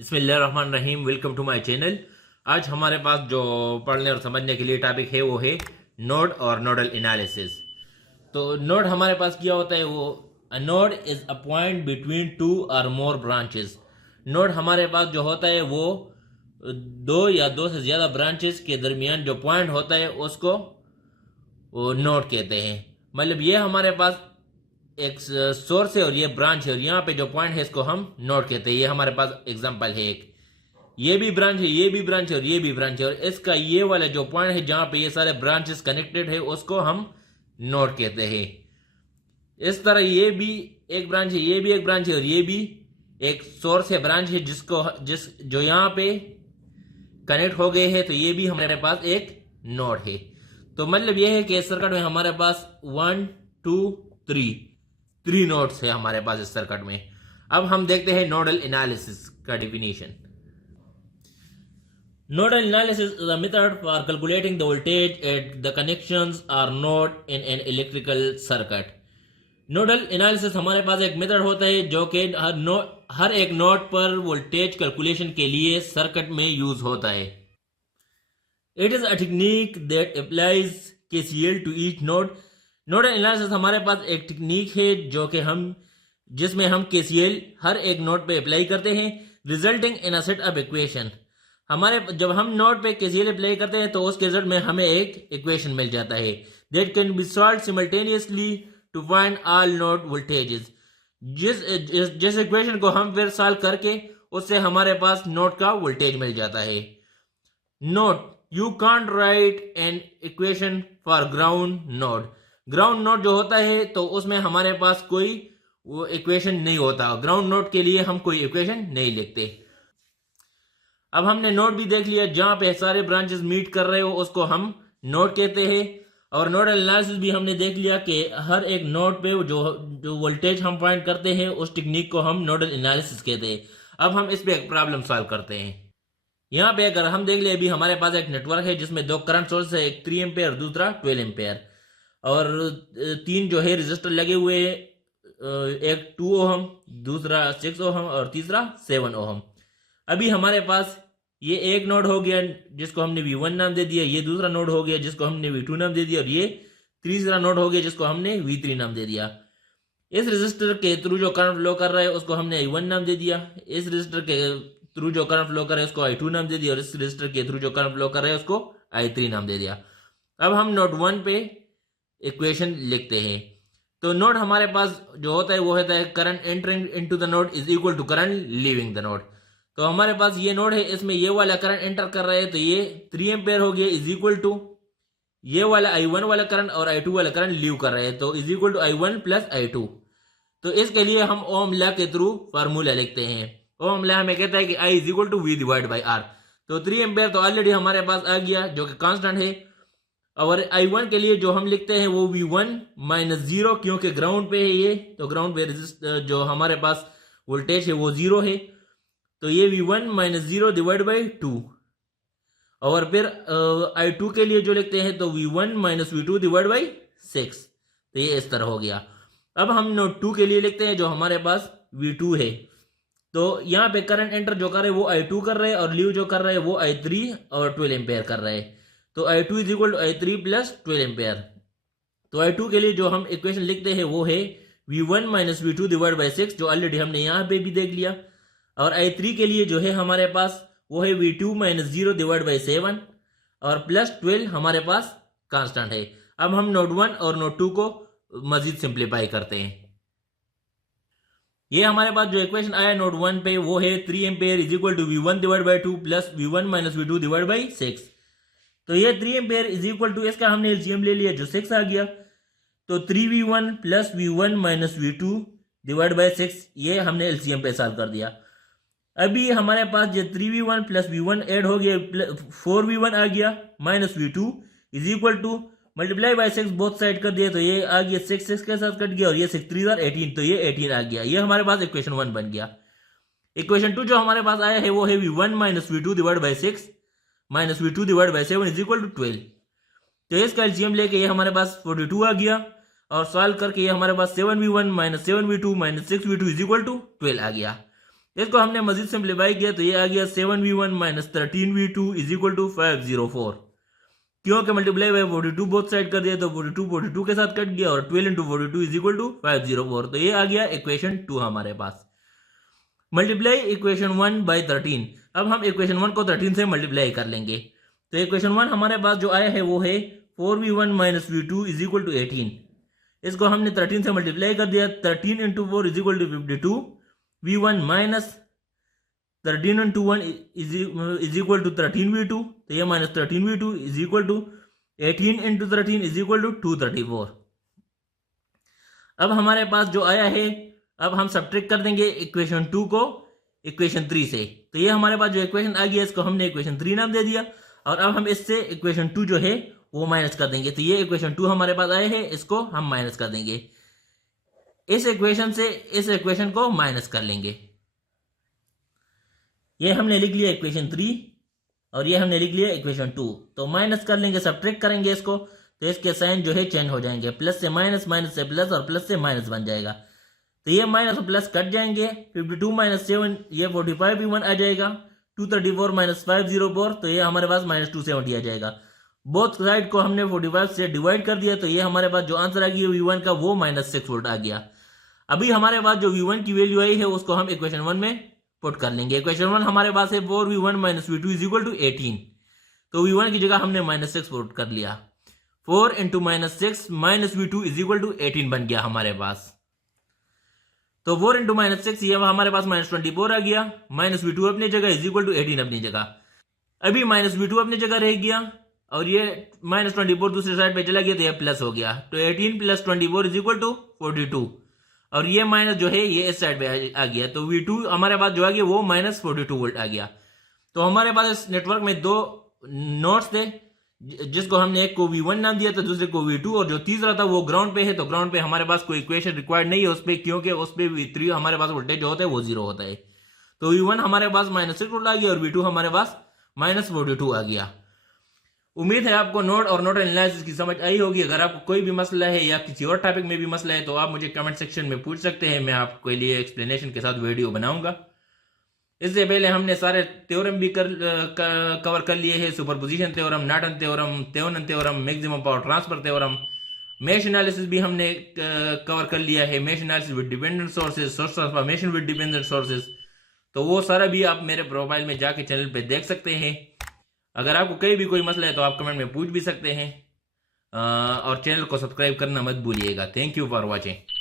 बिस्मिल्लाहिर्रहमानिर्रहीम। Welcome to my channel. आज हमारे पास जो पढ़ने और समझने के लिए टॉपिक है वो है नोड और नोडल एनालिसिस। तो नोड हमारे पास क्या होता है, वो a node is a point between two और मोर ब्रांचेस। नोड हमारे पास जो होता है वो दो या दो से ज़्यादा ब्रांचेस के दरमियान जो पॉइंट होता है उसको वो नोड कहते हैं। मतलब ये हमारे पास एक सोर्स है और ये ब्रांच है और यहाँ पे जो पॉइंट है इसको हम नोड कहते हैं। ये हमारे पास एग्जांपल है, एक ये भी ब्रांच है, ये भी ब्रांच है और ये भी ब्रांच है, और इसका ये वाला जो पॉइंट है जहां पे ये सारे ब्रांचेस कनेक्टेड है उसको हम नोड कहते हैं। इस तरह ये भी एक ब्रांच है, ये भी एक ब्रांच है और ये भी एक सोर्स है, ब्रांच है जिस जो यहाँ पे कनेक्ट हो गए हैं, तो ये भी हमारे पास एक नोड है। तो मतलब ये है कि इस सर्किट में हमारे पास 1 2 3 नोड्स है हमारे पास इस सर्किट में। अब हम देखते हैं नोडल एनालिसिस का definition. Nodal analysis is a method for calculating the voltage at the connections or node in an electrical circuit. Nodal analysis हमारे पास एक मेथड होता है जो कि हर एक नोड पर वोल्टेज कैलकुलेशन के लिए सर्किट में यूज होता है। It is a technique that applies KCL to each node. Nodal analysis हमारे पास एक टेक्निक है जो कि जिसमें हम केसीएल हर एक नोड पे अप्लाई करते हैं, resulting in a set of equation. जब हम नोड पे केसीएल अप्लाई करते हैं तो उसके रिजल्ट में हमें एक इक्वेशन मिल जाता है that can be solved simultaneously to find all node voltages. जिस इक्वेशन को हम फिर सॉल्व करके उससे हमारे पास नोड का वोल्टेज मिल जाता है। Note, you can't right an equation for ground node. Ground node जो होता है तो उसमें हमारे पास कोई वो इक्वेशन नहीं होता। ग्राउंड नोड के लिए हम कोई इक्वेशन नहीं लिखते। अब हमने नोड भी देख लिया, जहां पे सारे ब्रांचेस मीट कर रहे हो उसको हम नोड कहते हैं। और नोडल एनालिसिस भी हमने देख लिया कि हर एक नोड पे जो वोल्टेज हम फाइंड करते हैं उस टेक्निक को हम नोडल एनालिसिस कहते हैं। अब हम इस पे एक प्रॉब्लम सॉल्व करते हैं। यहाँ पे अगर हम देख ले, अभी हमारे पास एक नेटवर्क है जिसमें दो करंट सोर्स है, एक 3 एम्पेयर दूसरा 12 एम्पेयर, और तीन जो है रजिस्टर लगे हुए, एक 2 ओहम, दूसरा 6 ओहम और तीसरा 7 ओहम। अभी हमारे पास ये एक नोड हो गया जिसको हमने V1 नाम दे दिया, ये दूसरा नोड हो गया जिसको हमने V2 नाम दे दिया, और ये तीसरा नोड हो गया जिसको हमने V3 नाम दे दिया। इस रजिस्टर के थ्रू जो करंट फ्लो कर रहा है उसको हमने I1 नाम दे दिया, इस रजिस्टर के थ्रू जो करंट फ्लो कर रहा है उसको I2 नाम दे दिया, और इस रजिस्टर के थ्रू जो करंट फ्लो कर रहा है उसको I3 नाम दे दिया। अब हम नोड 1 पे इक्वेशन लिखते हैं। तो नोड हमारे पास जो होता है वो होता है current entering into the node is equal to current leaving the node. तो हमारे पास ये नोड है, इसमें ये वाला करंट एंटर कर रहा है तो ये 3 एम्पेयर हो गया इज इक्वल टू ये वाला I1 वाला करंट और I2 वाला करंट लीव कर रहा है तो is equal to I1 plus I2। तो इसके लिए हम ओम लॉ के थ्रू फार्मूला लिखते हैं। ओम लॉ हमें कहता है कि I is equal to V divide by R। तो 3 एम्पेयर तो ऑलरेडी हमारे पास आ गया जो कि कांस्टेंट है, और I1 के लिए जो हम लिखते हैं वो V1 माइनस 0, क्योंकि ग्राउंड पे है ये, तो ग्राउंड पे जो हमारे पास वोल्टेज है वो 0 है, तो ये V1 माइनस 0 डिवाइड बाई 2। और फिर I2 के लिए जो लिखते हैं तो V1 minus V2 divide by 6। तो ये इस तरह हो गया। अब हम नोड 2 के लिए लिखते हैं जो हमारे पास V2 है। तो यहाँ पे करंट एंटर जो कर रहे हैं वो I2 कर रहे हैं, और लीव जो कर रहे हैं वो I3 और 12 एम्पेयर कर रहे हैं। तो I2 is equal to I3 plus 12 ampere. तो I2 के लिए जो हम इक्वेशन लिखते हैं वो है V1 minus V2 divide by 6, जो ऑलरेडी हमने यहाँ पे भी देख लिया। और I3 के लिए जो है हमारे पास वो है V2 माइनस 0 डिवाइड बाई 7 और प्लस 12 हमारे पास कांस्टेंट है। अब हम नोड 1 और नोड 2 को मजीद सिंप्लीफाई करते हैं। ये हमारे पास जो इक्वेशन आया नोड 1 पे वो है 3 ampere is equal to V1 divide by 2 plus V1 minus V2 divide by 6। तो ये 3 एम्पेयर इज इक्वल टू, इसका हमने एलसीएम ले लिया जो 6 आ गया, तो 3V1 plus V1 minus V2 divide by 6, ये हमने एलसीएम पे सॉल्व कर दिया। अभी हमारे पास ये 3V1 प्लस V1 ऐड हो गया, 4V1 आ गया minus V2 is equal to multiply by 6 both side कर दिया, तो ये आ गया 6 के साथ कट गया, और ये 6 3 18, तो ये 18 आ गया। ये हमारे पास इक्वेशन 1 बन गया। इक्वेशन 2 जो हमारे पास आया है वो है V1 minus V2 divide by 6 minus V2 divide by 7 is equal to 12। तो इसका एलसीएम लेके ये हमारे पास 42 आ गया, और सॉल्व करके ये हमारे पास 7V1 minus 7V2 minus 6V2 is equal to 12 आ गया। इसको हमने मजीद सिंप्लीफाई किया तो ये आ गया 7v1 minus 13v2 is equal to 504। क्योंकि मल्टीप्लाई बाय 42 बोथ साइड कर दिया तो 42 के साथ कट गया और 12 इंटू 42 इज इक्वल टू 504। तो ये आ गया इक्वेशन 2 हमारे पास। Multiply equation 1 by 13। अब हम इक्वेशन 1 को 13 से मल्टीप्लाई कर लेंगे। तो इक्वेशन 1 हमारे पास जो आया है वो है 4v1 minus v2 is equal to 18। इसको हमने 13 से मल्टीप्लाई कर दिया। 13 into 4 is equal to 52। v1 minus 13 into 1 is equal to 13v2। तो ये minus 13v2 is equal to 18 into 13 is equal to 234। अब हमारे पास जो आया है, अब हम सब्ट्रैक्ट कर देंगे इक्वेशन 2 को इक्वेशन 3 से। तो ये हमारे पास जो इक्वेशन आ गया इसको हमने इक्वेशन 3 नाम दे दिया और अब हम इससे इक्वेशन 2 जो है वो माइनस कर देंगे। तो ये इक्वेशन 2 हमारे पास आए हैं, इसको हम माइनस कर देंगे। इस इक्वेशन से इस इक्वेशन को माइनस कर लेंगे। ये हमने लिख लिया इक्वेशन 3 और ये हमने लिख लिया इक्वेशन 2। तो माइनस कर लेंगे, सब्ट्रैक्ट करेंगे इसको तो इसके साइन जो है चेंज हो जाएंगे। प्लस से माइनस, माइनस से प्लस और प्लस से माइनस बन जाएगा। तो ये माइनस और प्लस कट जाएंगे। 52 माइनस 7 ये 45 भी 1 आ जाएगा। 234 माइनस 504 तो ये हमारे पास माइनस 270 आ जाएगा। बोथ साइड को हमने 45 से डिवाइड कर दिया तो ये हमारे पास जो आंसर आ गया v1 का वो माइनस 6 वोल्ट आ गया। अभी हमारे पास जो v1 की वैल्यू आई है उसको हम इक्वेशन 1 में पुट कर लेंगे। इक्वेशन 1 हमारे पास है 4v1 minus v2 is equal to 18। तो v1 की जगह हमने माइनस 6 पुट कर लिया। 4 into minus 6 minus v2 is equal to 18 बन गया हमारे पास। तो 4 इंटू माइनस 6 ये हमारे पास माइनस 24 आ गया। माइनस v2 अपनी जगह इज इक्वल टू 18 अपनी जगह। अभी माइनस v2 अपनी जगह रह गया और ये माइनस 24 दूसरी साइड पे चला गया तो ये प्लस हो गया। तो 18 प्लस 24 इज इक्वल टू 42 और ये माइनस जो है ये इस साइड पे आ गया। तो v2 हमारे पास जो आ गया वो माइनस 42 वोल्ट आ गया। तो हमारे पास इस नेटवर्क में दो नोड्स थे जिसको हमने एक को v1 नाम दिया था, दूसरे को v2 और जो तीसरा था वो ग्राउंड पे है। तो ग्राउंड पे हमारे पास कोई इक्वेशन रिक्वायर्ड नहीं है उस पर, क्योंकि उस पर v3 हमारे पास वोल्टेज जो होता है वो 0 होता है। तो v1 हमारे पास माइनस 6 वोल्ट आ गया और v2 हमारे पास माइनस 42 आ गया। उम्मीद है आपको नोड और नोड एनालिसिस की समझ आई होगी। अगर आपको कोई भी मसला है या किसी और टॉपिक में भी मसला है तो आप मुझे कमेंट सेक्शन में पूछ सकते हैं, मैं आपके लिए एक्सप्लेनेशन के साथ वीडियो बनाऊंगा। इससे पहले हमने सारे थ्योरम भी कवर कर लिए हैं। Superposition theorem, Norton theorem, Thevenin theorem, maximum power transfer theorem, mesh analysis भी हमने कवर कर लिया है। Mesh analysis with dependent sources, source transformation with dependent sources, तो वो सारा भी आप मेरे प्रोफाइल में जाके चैनल पे देख सकते हैं। अगर आपको कहीं भी कोई मसला है तो आप कमेंट में पूछ भी सकते हैं और चैनल को सब्सक्राइब करना मत भूलिएगा। Thank you for watching.